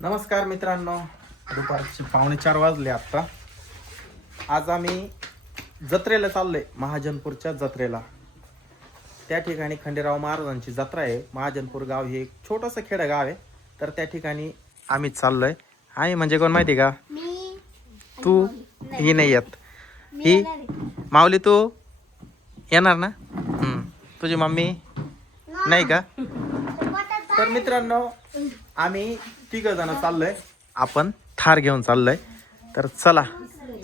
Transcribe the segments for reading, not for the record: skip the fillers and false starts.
नमस्कार मित्रांनो, दुपारचे 3:45 वाजले आत्ता. आज आम्ही जत्रेला चाललोय, महाजनपूरच्या जत्रेला. त्या ठिकाणी खंडेराव महाराजांची जत्रा आहे. महाजनपूर गाव हे एक छोटंसं खेडं गाव आहे, तर त्या ठिकाणी आम्ही चाललोय. आम्ही म्हणजे कोण माहिती का? तू ही नाही येत, ही माऊली तू येणार ना? तुझी मम्मी नाही का? तर मित्रांनो, आम्ही 3 जण चाललोय. आपण थार घेऊन चाललोय. तर चला,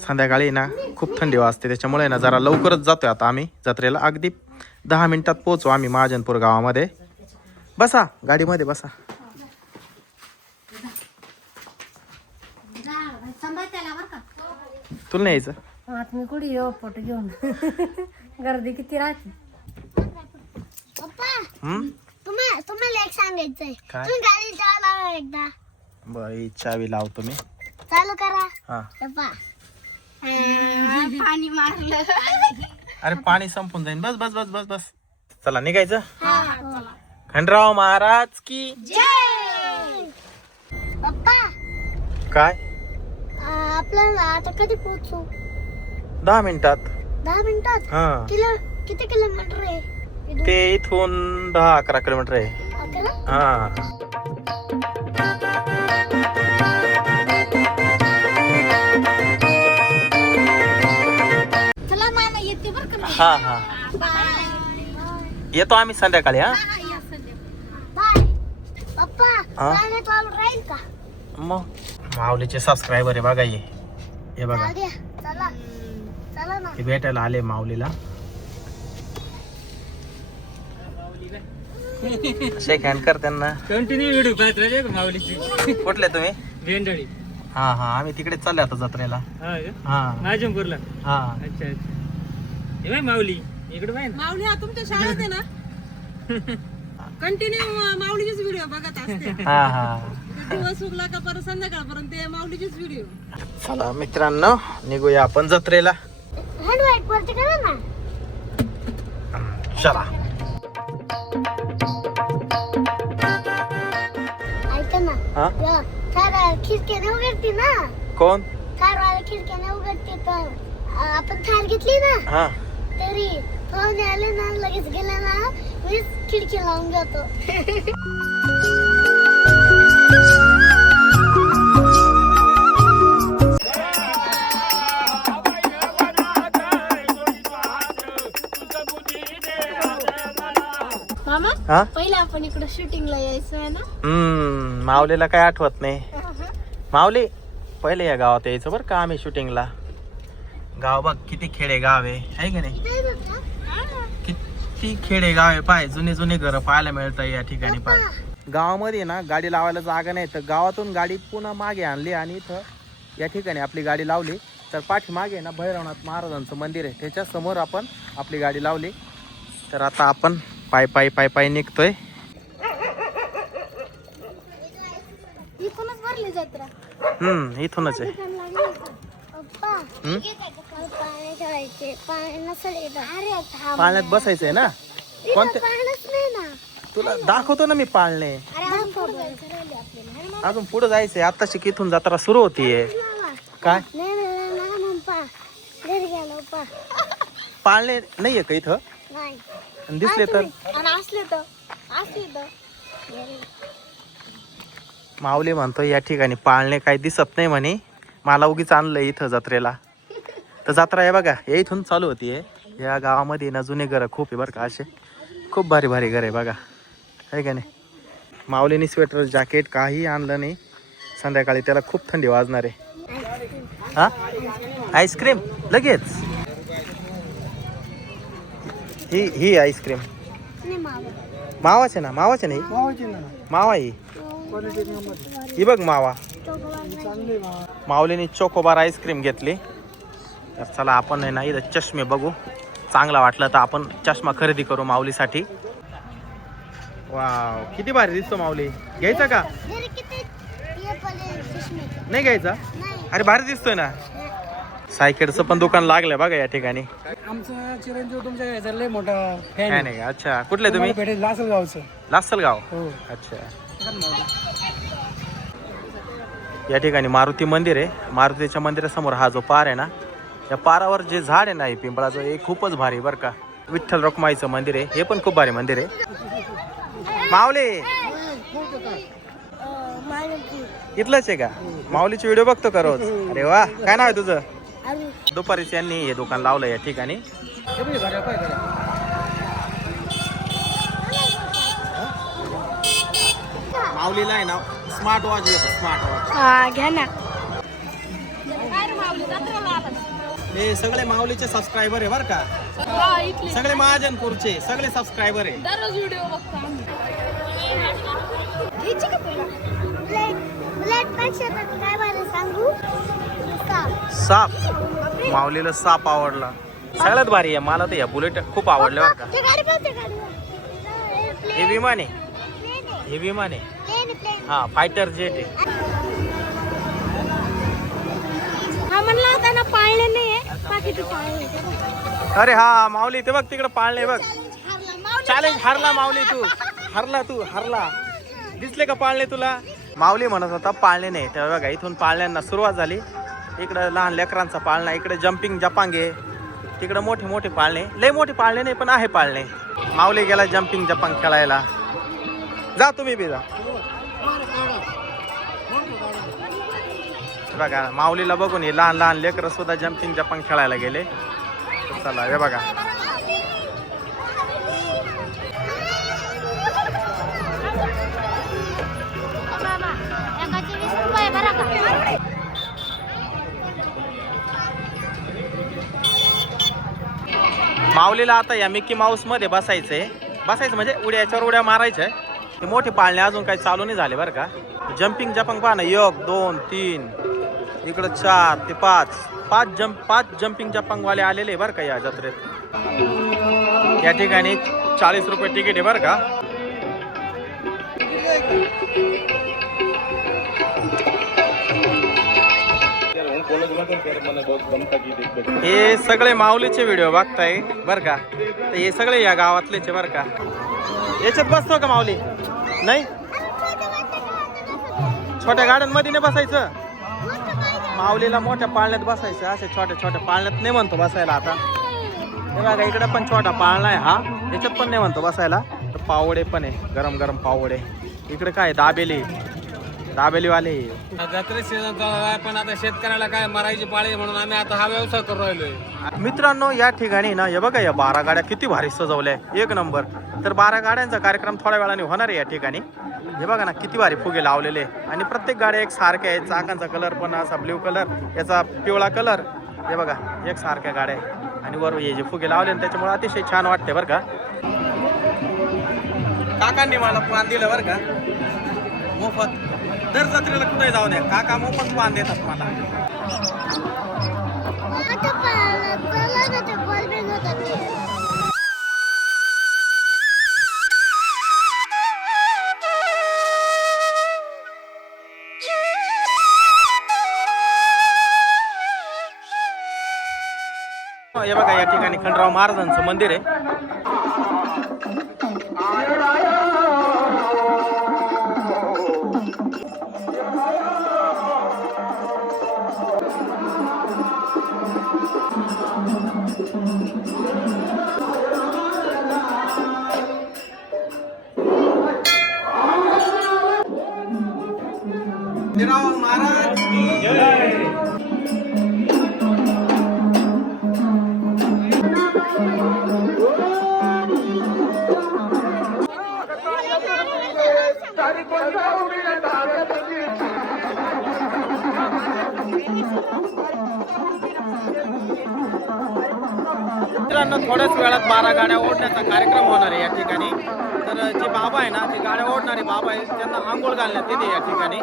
संध्याकाळी ना खूप थंडी वाजते, त्याच्यामुळे ना जरा लवकरच जातोय आता आम्ही जत्रेला. अगदी 10 मिनिटात पोहोचू आम्ही महाजनपूर गावामध्ये. बसा गाडीमध्ये बसा. तुला नाही यायचं? मी कुठे येऊ फोटो घेऊन गर्दी किती राहते. तुम्हाला एक सांगायचंय. काय? तुम्ही गाडी चालवा एकदा. बाई चावी लावतो मी. चालू करा. हा. पप्पा पाणी मारलं. अरे पाणी संपून जाईल. बस बस बस बस बस. चला निघायचं. खंडराव महाराज की जय. पप्पा काय? आपल्याला आता कधी पोहोचू? 10 मिनिटात. 10 मिनिटात. हा. किती किलोमीटर आहे? ते इथून 10-11 किलोमीटर आहे. 11? हा. चला मामा येते बरं का. हा हा बाय. येतो आम्ही संध्याकाळी. हा बाय. पप्पा हा? पाणी चालू राहील का? मग माऊलीचे सबस्क्रायबर आहे बघा. हे बघा, जाऊ द्या. चला चला ना. ते भेटायला आले माऊलीला. शेक हँड कर त्यांना. कंटिन्यू व्हिडिओ पाहत राहिले का माऊलीची? कुठले तुम्ही? भेंडळी. हा हा, आम्ही तिकडे चालले आता जत्रेला. हा का? हा महाजनपूरला. हा. अच्छा अच्छा. हे बाय माऊली इकडे बाय ना. माऊली हा तुमच्या शाळेत आहे ना? कंटिन्यू माऊलीचेच व्हिडिओ बघत असते. हा हा. दिवस उगला का परत संध्याकाळपर्यंत ते माऊलीचेच व्हिडिओ. चला मित्रांनो, निघूया आपण जत्रेला. हँड वाईट वरती करा ना. चला. ऐका ना. हा? थार खिडक्याने उघडते ना. कोण? थारवाला खिडक्याने उघडते तर आपण थार घेतली ना, हा. तरी पाहुणे आले ना लगेच गेले ना, मीच खिडकी लावून घेतो. मामा हा? पहिले आपण इकडे शूटिंगला यायचो आहे ना. माऊलीला काय आठवत नाही. माऊली पहिले या गावात यायचं बरं का आम्ही शूटिंगला. गाव बघ किती खेडे गाव आहे का नाही? किती खेडे गाव आहे. पाय जुने जुने घर पाहायला मिळतं या ठिकाणी. पाय गावामध्ये ना गाडी लावायला जागा नाही, तर गावातून गाडी पुन्हा मागे आणली आणि इथं या ठिकाणी आपली गाडी लावली. तर पाठीमागे ना भैरवनाथ महाराजांचं मंदिर आहे, त्याच्या समोर आपण आपली गाडी लावली. तर आता आपण पाय पाय पाय पाय निघतोय. इथूनच भरली जत्रा. इथूनच आहे. पप्पा पाणी ठेवायचे. पाणी नसेल इथं. अरे थांब. पाळण्यात बसायचंय ना? इथं कोणते? पाणीच नाही ना. तुला दाखवतो ना मी पाळणे. अरे अजून पुढे जायचं राहिले आपल्याला. अजून पुढे जायचंय. आताशी इथून जत्रा सुरू होतीये. काय नाही नाही नाही मम्पा घरी गेलो पा. पाळणे नाहीये का इथं? नाही. आणि दिसले तर? आणि असले तर माऊली म्हणतो या ठिकाणी पाळणे काही दिसत नाही म्हणे. मला उगीच आणलंय इथं जत्रेला. तर जत्रा आहे बघा, या इथून चालू होतीये. या गावामध्ये ना जुने घर खूप आहे बरं का. असे खूप भारी भारी घर आहे बघा, आहे का नाही? माऊलीने स्वेटर जॅकेट काही आणलं नाही. संध्याकाळी त्याला खूप थंडी वाजणार आहे. हा, आईस्क्रीम लगेच. ही आईस्क्रीम मावाचे ना? मावाचे नाही, मावा ही बघ मावा. माऊलीने चोकोबार आईस्क्रीम घेतली. तर चला आपण आहे ना इथं चष्मे बघू. चांगला वाटलं तर आपण चष्मा खरेदी करू माऊलीसाठी. वाव, किती भारी दिसतो माऊली. घ्यायचा का? नाही घ्यायचा? अरे भारी दिसतोय ना. सायकलचं पण दुकान लागलंय बघा या ठिकाणी. आमचं चिरंजीव तुमच्या घरचा लय मोठा फॅन काय नाही का? अच्छा, कुठले तुम्ही? भेटेल लासलगावचं. लासलगाव. हो. अच्छा. या ठिकाणी मारुती मंदिर आहे. मारुतीच्या मंदिरासमोर हा जो पार आहे ना, या पारावर जे झाड आहे ना हे पिंपळाचं, हे खूपच भारी बरं का. विठ्ठल रखुमाईचं मंदिर आहे, हे पण खूप भारी मंदिर आहे. माऊली इथलंच आहे का? माऊलीचे व्हिडिओ बघतो का रोज? अरे वा, काय नाव आहे तुझं? दुपारीच यांनी हे दुकान लावलं या ठिकाणी. माऊलीला आहे ना स्मार्ट वॉच येतो, स्मार्ट वॉच. घ्या ना. हे सगळे माऊलीचे सबस्क्रायबर आहे बरं का. सगळे महाजनपूरचे सगळे सबस्क्रायबर आहे. साप, माऊलीला साप आवडला. सगळ्यात भारी आहे मला तर या बुलेट खूप आवडल्या बरं का. हे विमान आहे, हे विमान आहे. हा फायटर जेट आहे. हा म्हणला होता ना पाळणे नाही आहे, बाकी तू पाळणे. अरे हा माऊली ते बघ तिकडे पाळणे बघ. चॅलेंज हारला माऊली, तू हरला. दिसले का पाळणे तुला? माऊली म्हणत होता पाळणे नाही, तेव्हा बघा इथून पाळण्यांना सुरुवात झाली. इकडं लहान लेकरांचा पाळणा, इकडे जम्पिंग जपांग आहे, तिकडे मोठे मोठे पाळणे. लय मोठे पाळणे नाही पण आहे पाळणे. माऊली गेला जम्पिंग जपांग खेळायला. जा तुम्ही बी जा. बघा माऊलीला बघून हे लहान लहान लेकरं सुद्धा जम्पिंग जपांग खेळायला गेले. चला हे बघा. माऊलीला आता या मिकी माऊस मध्ये बसायचंय. बसायचं म्हणजे उड्या, याच्यावर उड्या मारायच्या. ते मोठे पाळणे अजून काही चालू नाही झाले बरं का. जम्पिंग जपांग पहा ना, 1 2 3 इकडं 4 ते 5 जम्पिंग जपांग वाले आलेले बरं का या जत्रेत. या ठिकाणी 40 रुपये तिकीट आहे बरं का. हे सगळे माऊलीचे व्हिडिओ बघताय बरं का. तर हे सगळे या गावातलेच बरं का. याच्यात बसतो का माऊली? नाही, छोट्या गाड्यांमध्ये नाही बसायचं. माऊलीला मोठ्या पाळण्यात बसायचं. असे छोट्या छोट्या पाळण्यात नाही म्हणतो बसायला. आता हे बघा इकडे पण छोटा पाळणा आहे हा, याच्यात पण नाही म्हणतो बसायला. तर पावडे पण आहे, गरम गरम पावडे. इकडे काय दाबेलीवाले. जत्रे सीझन चालू आहे, पण आता शेतकऱ्याला काय मरायची पाळी म्हणून आम्ही आता हा व्यवसाय करू राहिलोय. मित्रांनो या ठिकाणी ना हे बघा या 12 गाड्या किती भारी सजवल्या, एक नंबर. तर 12 गाड्यांचा कार्यक्रम थोड्या वेळाने होणार आहे या ठिकाणी. हे बघा ना किती भारी फुगे लावलेले. आणि प्रत्येक गाड्या एक सारख्या आहेत. चाकांचा कलर पण असा ब्ल्यू कलर, याचा पिवळा कलर. हे बघा एक सारख्या गाड्या आणि वर हे जे फुगे लावले त्याच्यामुळे अतिशय छान वाटते बरं का. काकांनी मला पान दिलं बरं का मोफत. दर जत्रेला कुठे जाऊ द्या, काका मोफत पान देतात मला. हे बघा या ठिकाणी खंडराव महाराजांचं मंदिर आहे. खंडेराव महाराज की जय. मित्रांनो थोड्याच वेळात 12 गाड्या ओढण्याचा कार्यक्रम होणार आहे या ठिकाणी. तर जे बाबा आहे ना, जे गाड्या ओढणारे बाबा आहेत त्यांना आंघोळ घालण्यात येते या ठिकाणी.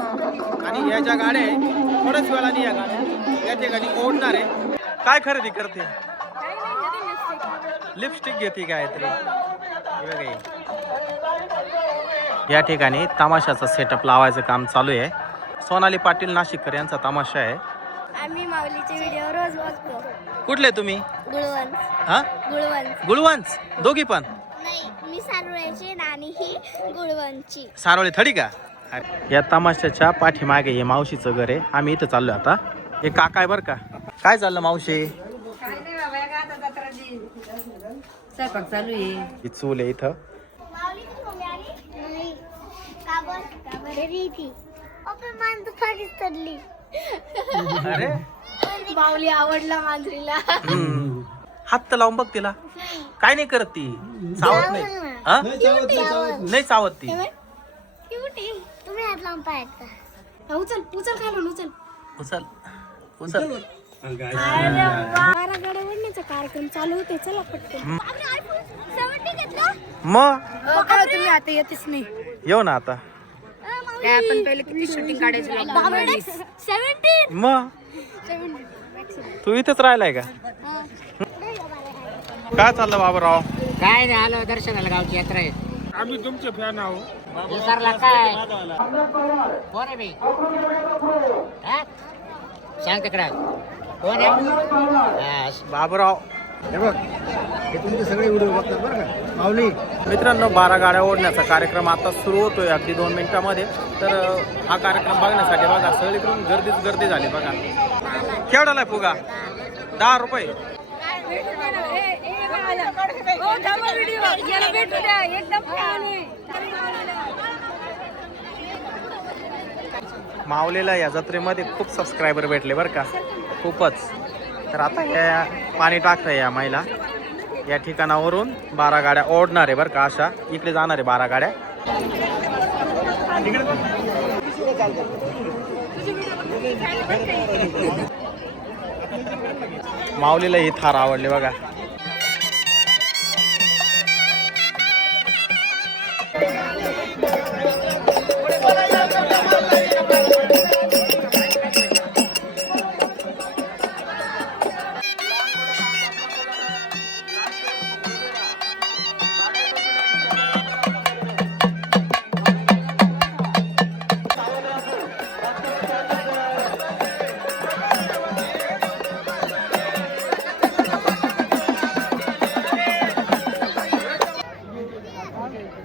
आणि या ज्या गाड्या आहे थोड्याच वेळाने या गाड्या या ठिकाणी ओढणार आहे. काय खरेदी करते? लिपस्टिक घेते काहीतरी. या ठिकाणी तमाशाचा सेटअप लावायचं काम चालू आहे. सोनाली पाटील नाशिककर यांचा तमाशा आहे. आम्ही माऊलीचे व्हिडिओ रोज बघतो. कुठले तुम्ही? गुळवंत. हा गुळवंत. गुळवंच दोघी पण? नाही, मी सारोळ्याची आणि ही गुळवंतची. सारोळे थडी का? या तमाशाच्या पाठीमागे हे मावशीचं घर आहे. आम्ही इथं चाललोय आता. हे काका आहे बरं का. काय चाललं मावशी? स्वयंपाक चालू आहे. ही चूल आहे इथं. माऊलीची मम्मी आली नाही का बरं घरी ती आपण मांजर फारीच चढली अरे माऊली आवडला मांजरीला हात तर लावून बघ तिला. काय नाही करत ती. चावत नाही. हा? नाही चावत ती. तुम्ही हात लावून पाहायचा उचल उचल खालून उचल. उचल उचल. बारागडे ओढण्याचा कार्यक्रम चालू होते. चला पटकन. मग तुम्ही आता येतेच नाही. येऊ ना आता. काय आपण पहिले किती शूटिंग काढायची मग तू इथेच राहिलाय का? काय चाललं बाबूराव? काय नाही आलो दर्शनाला गावची यात्रा आहे. आम्ही तुमचे फॅन आहोत. विसरला काय कोण आहे मी हा? सांग तिकडं कोण आहे हा, बाबूराव हे बघ हे तुमचे सगळे व्हिडिओ बघतात बरं का माऊली. मित्रांनो 12 गाड्या ओढण्याचा कार्यक्रम आता सुरू होतोय अगदी 2 मिनिटांमध्ये. तर हा कार्यक्रम बघण्यासाठी बघा सगळीकडून गर्दीच गर्दी झाली बघा. केवढाला आहे फुगा? 10 रुपये. माऊलीला या जत्रेमध्ये खूप सबस्क्रायबर भेटले बरं का, खूपच. तर आता या पाणी टाकतंय या महिला. या ठिकाणावरून 12 गाड्या ओढणार आहे बरं का. अशा इकडे जाणार आहे 12 गाड्या. माऊलीला ही थार आवडली बघा.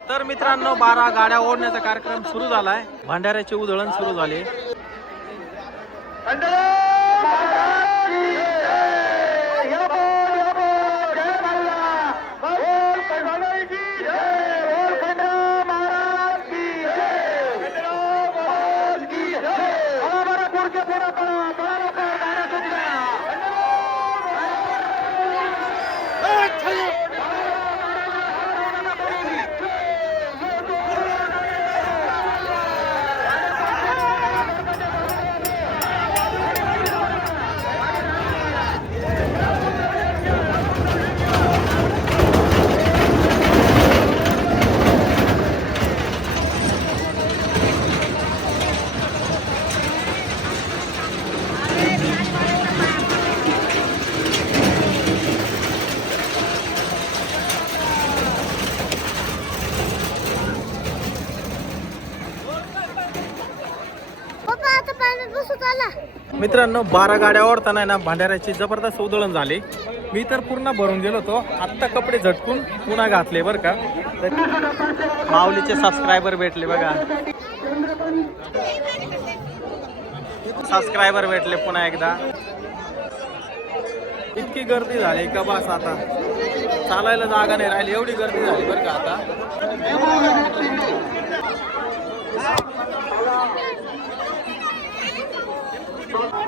तर मित्रांनो 12 गाड्या ओढण्याचा कार्यक्रम सुरू झालाय. भंडाऱ्याचे उधळण सुरू झाले. पप्पा आता पाण्यात बसू आला. मित्रांनो 12 गाड्या ओढताना ना भांडाऱ्याची जबरदस्त उधळण झाली. मी तर पूर्ण भरून गेलो होतो. आत्ता कपडे झटकून पुन्हा घातले बरं का. माऊलीचे सबस्क्रायबर भेटले बघा. सबस्क्रायबर भेटले पुन्हा एकदा. इतकी गर्दी झाली का बस आता चालायला जागा नाही राहिली. एवढी गर्दी झाली बरं का आता.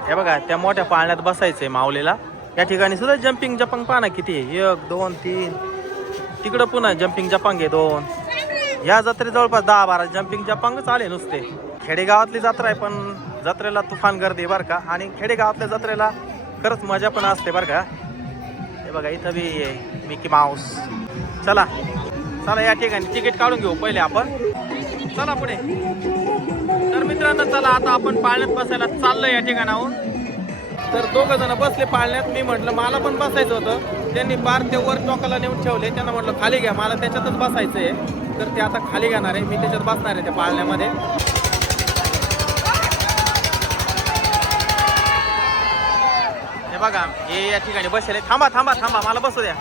हे बघा त्या मोठ्या पाळण्यात बसायचंय माऊलीला. या ठिकाणी सुद्धा जम्पिंग जपांग पाना किती आहे. 1 2 3. तिकडं पुन्हा जम्पिंग जपांग आहे 2. या जत्रे जवळपास 10-12 जम्पिंग जपांगच आले नुसते. खेडेगावातली जत्रा आहे पण जत्रेला तुफान गर्दी बरं का. आणि खेडेगावातल्या जत्रेला खरंच मजा पण असते बरं का. हे बघा इथं बी मिकी माऊस. चला चला या ठिकाणी तिकीट काढून घेऊ पहिले आपण. चला पुढे. तर मित्रांनो चला आता आपण पाळण्यात बसायला चाललोय या ठिकाणाहून. तर 2 जण बसले पाळण्यात. मी म्हटलं मला पण बसायचं होतं. त्यांनी पार ते वर टोकाला नेऊन ठेवले. त्यांना म्हटलं खाली घ्या, मला त्याच्यातच बसायचं आहे. तर ते आता खाली घेणार आहे. मी त्याच्यात बसणार आहे त्या पाळण्यामध्ये. हे बघा हे या ठिकाणी बसले. थांबा थांबा थांबा मला बसू द्या.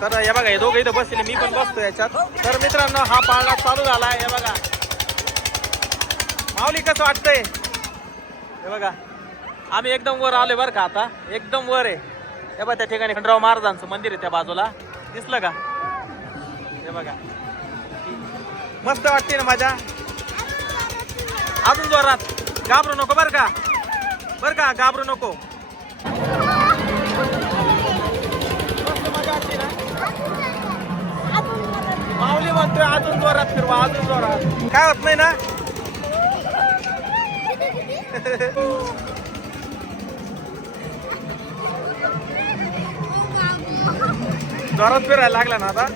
तर हे बघा हे दोघं इथं बसले. मी पण बसतो याच्यात. तर मित्रांनो हा पाळणा चालू झाला. हे बघा माऊली कसं वाटतंय? हे बघा आम्ही एकदम वर आलोय बरं का, आता एकदम वर आहे. हे बघा त्या ठिकाणी खंडराव महाराजांचं मंदिर आहे त्या बाजूला, दिसलं का? हे बघा मस्त वाटते ना मजा. अजून जोरात, घाबरू नको बरं का, बरं का, घाबरू नको. मस्त मजा वाटते ना. माऊली म्हणतोय अजून जोरात फिरवा, अजून जोरात. काय होत नाही ना? जोरात फिरायला लागला ना आता.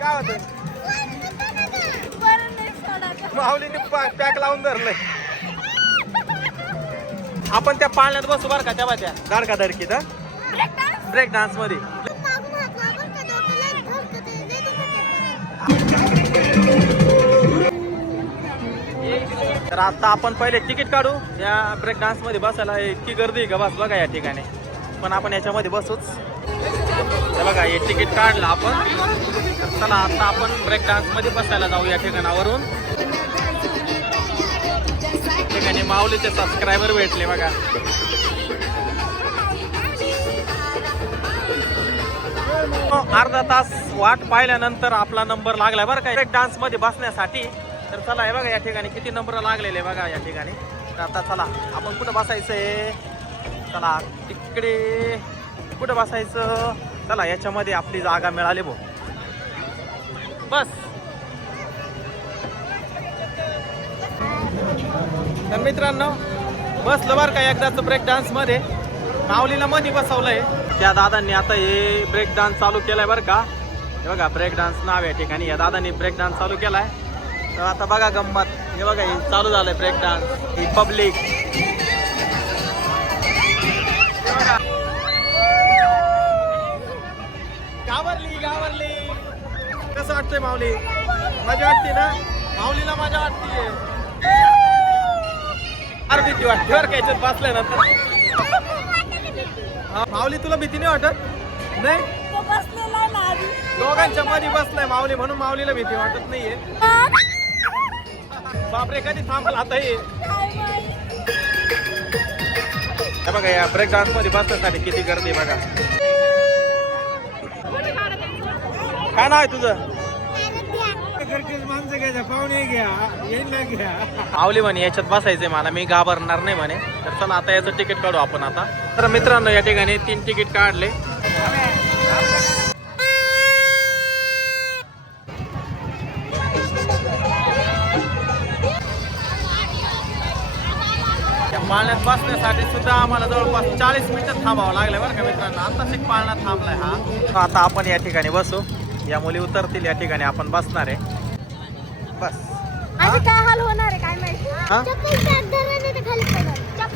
काय होत? माऊलीने पॅक लावून धरलंय. आपण त्या पाळण्यात बसू बरं का, तेव्हा त्या धडका धडकीत ब्रेक डान्स मध्ये. तर आता आपण पहिले तिकीट काढू या ब्रेक डान्स मध्ये बसायला. इतकी गर्दी का बस बघा या ठिकाणी, पण आपण याच्यामध्ये बसूच. हे बघा हे तिकीट काढलं आपण. तर चला आता आपण ब्रेक डान्स मध्ये बसायला जाऊ या ठिकाणावरून. ठिकाणी माऊलीचे सबस्क्रायबर भेटले बघा. अर्धा तास वाट पाहिल्यानंतर आपला नंबर लागलाय बरं का ब्रेक डान्स मध्ये बसण्यासाठी. तर चला हे बघा या ठिकाणी किती नंबर लागलेले बघा या ठिकाणी. तर आता चला आपण कुठं बसायचंय? चला तिकडे कुठं बसायचं? चला याच्यामध्ये आपली जागा मिळाली भाऊ, बस. तर मित्रांनो बसलं बरं का एकदाच ब्रेक डान्स मध्ये. माऊलीला मध्ये बसवलंय त्या दादांनी. आता हे ब्रेक डान्स चालू केलाय बरं का. हे बघा ब्रेक डान्स नाव या ठिकाणी. या दादांनी ब्रेक डान्स चालू केलाय. तर आता बघा गंमत. हे बघा हे चालू झालंय ब्रेक डान्स. ही पब्लिक घाबरली घाबरली. कसं वाटतंय माऊली? मजा वाटते ना? माऊलीला मजा वाटते. अरे भीती वाटते बरं का याच्यात बसल्यानंतर. माऊली तुला भीती नाही वाटत? नाही, दोघांच्या मध्ये बसलाय माऊली म्हणून माऊलीला भीती वाटत नाहीये. बापरे कधी थांबला आता हे. बघा या ब्रेक डान्स मध्ये बसण्यासाठी किती गर्दी बघा. काय नाव आहे तुझं? माणसं घ्या, पाहुणे घ्या, घ्या. माऊली म्हणे याच्यात बसायचंय मला, मी घाबरणार नाही म्हणे. तर चला आता याचं तिकीट काढू आपण आता. तर मित्रांनो या ठिकाणी 3 तिकीट काढले. पाळण्यात बसण्यासाठी सुद्धा आम्हाला जवळपास 40 मिनिटं थांबावं लागलं बरं का मित्रांनो. आताच एक पाळणा थांबलाय हा. आता आपण या ठिकाणी बसू. या मुली उतरतील या ठिकाणी आपण बसणार आहे. बस काय हाल होणार आहे काय माहिती.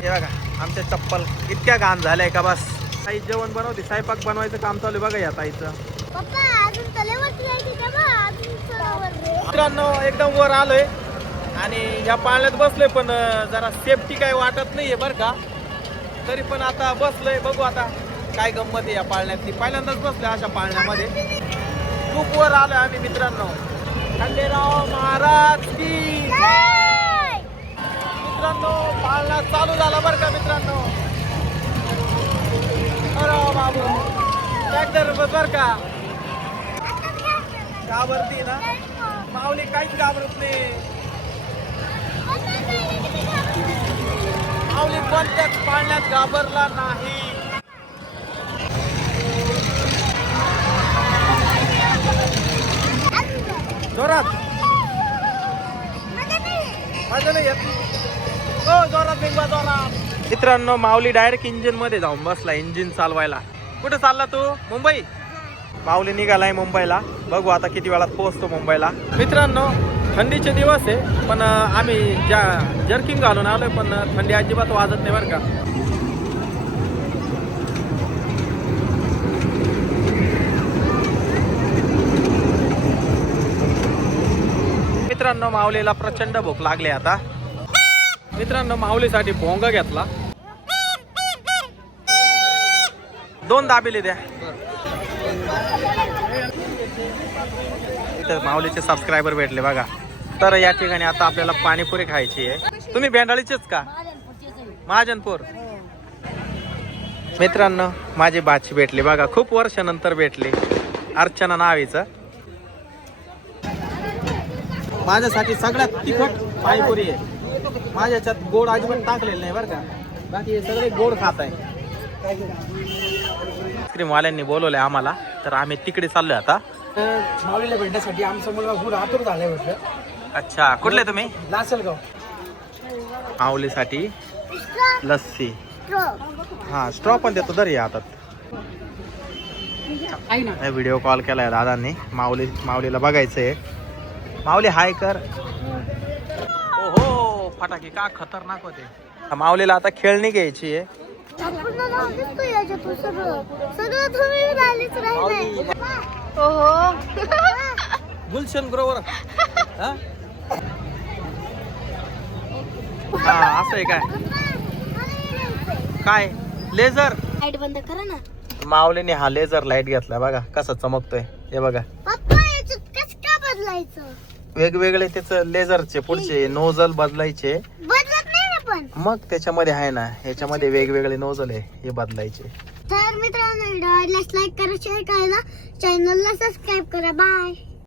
हे बघा आमच्या चप्पल इतक्या घाण झाल्या का बस. ताई जेवण बनवते, स्वयंपाक बनवायचं काम चालू बघा या ताईचं. मित्रांनो एकदम वर आलोय आणि या पाळण्यात बसलोय, पण जरा सेफ्टी काही वाटत नाहीये बरं का. तरी पण आता बसलोय, बघू आता काय गंमत आहे या पाळण्यातली. पहिल्यांदाच बसलोय अशा पाळण्यामध्ये. खूप वर आलोय आम्ही मित्रांनो. खंडेराव महाराज की मित्रांनो पाळणा चालू झाला बरं का मित्रांनो. अरे बाबू ट्रॅक्टर बरं का. घाबरती ना माऊली? काहीच घाबरत नाही माऊली. कोणत्याच पाळण्यात घाबरला नाही. जोरात मजा नाही येत. हो जोरात बिंबा जोरात. मित्रांनो माऊली डायरेक्ट इंजिन मध्ये जाऊन बसला, इंजिन चालवायला. कुठे चालला तू? मुंबई. माऊली निघालाय मुंबईला. बघू आता किती वेळात पोहोचतो मुंबईला. मित्रांनो थंडीचे दिवस आहे, पण आम्ही जर्किंग घालून आलोय, पण थंडी अजिबात वाजत नाही बरं का. मित्रांनो माऊलीला प्रचंड भूक लागली आता. मित्रांनो माऊलीसाठी भोंग घेतला. 2 दाबेली द्या. इथं माऊलीचे सबस्क्रायबर भेटले बघा. तर या ठिकाणी आता आपल्याला पाणीपुरी खायची आहे. तुम्ही भेंडाळीचेच का? महाजनपूर. मित्रांनो माझी बाची भेटली बघा, खूप वर्षानंतर भेटली. अर्चना नावीचं. माझ्यासाठी सगळ्यात तिखट पाणीपुरी आहे. माझ्या याच्यात गोड अजिबात टाकलेलं नाही बरं का. बाकी हे सगळे गोड खात आहे. आईस्क्रीमवाल्यांनी बोलवलंय आम्हाला, तर आम्ही तिकडे चाललोय आता. माऊलीला भेटण्यासाठी आमचा मुलगा खूप आतुर झालाय म्हटलं. अच्छा, कुठले तुम्ही? लासलगाव. माऊलीसाठी लस्सी. स्ट्रॉ. हा स्ट्रॉ पण देतो दर या हातात. व्हिडिओ कॉल केलाय दादांनी. माऊलीला बघायचंय. माऊली हाय कर. ओहो फटाके का खतरनाक होते. माऊलीला आता खेळणी घ्यायची आहे. आपण नाव दिसतो याच्यातून सगळं तुम्ही राहिलेच राहिले. गुलशन ग्रोवर. हा असं आहे काय? काय लेझर? लाईट बंद करा ना. माऊलीने हा लेझर लाईट घेतला बघा कसा चमकतोय. हे बघा पप्पा याच्यात कसं का बदलायचं? वेगवेगळे त्याचं लेझरचे पुढचे नोझल बदलायचे. बदलत नाही ना पण. मग त्याच्यामध्ये आहे ना, ह्याच्यामध्ये वेगवेगळे नोझल आहे हे बदलायचे. तर मित्रांनो व्हिडिओ आवडल्यास लाईक करा, शेअर करा, चॅनलला सबस्क्राईब करा. बाय.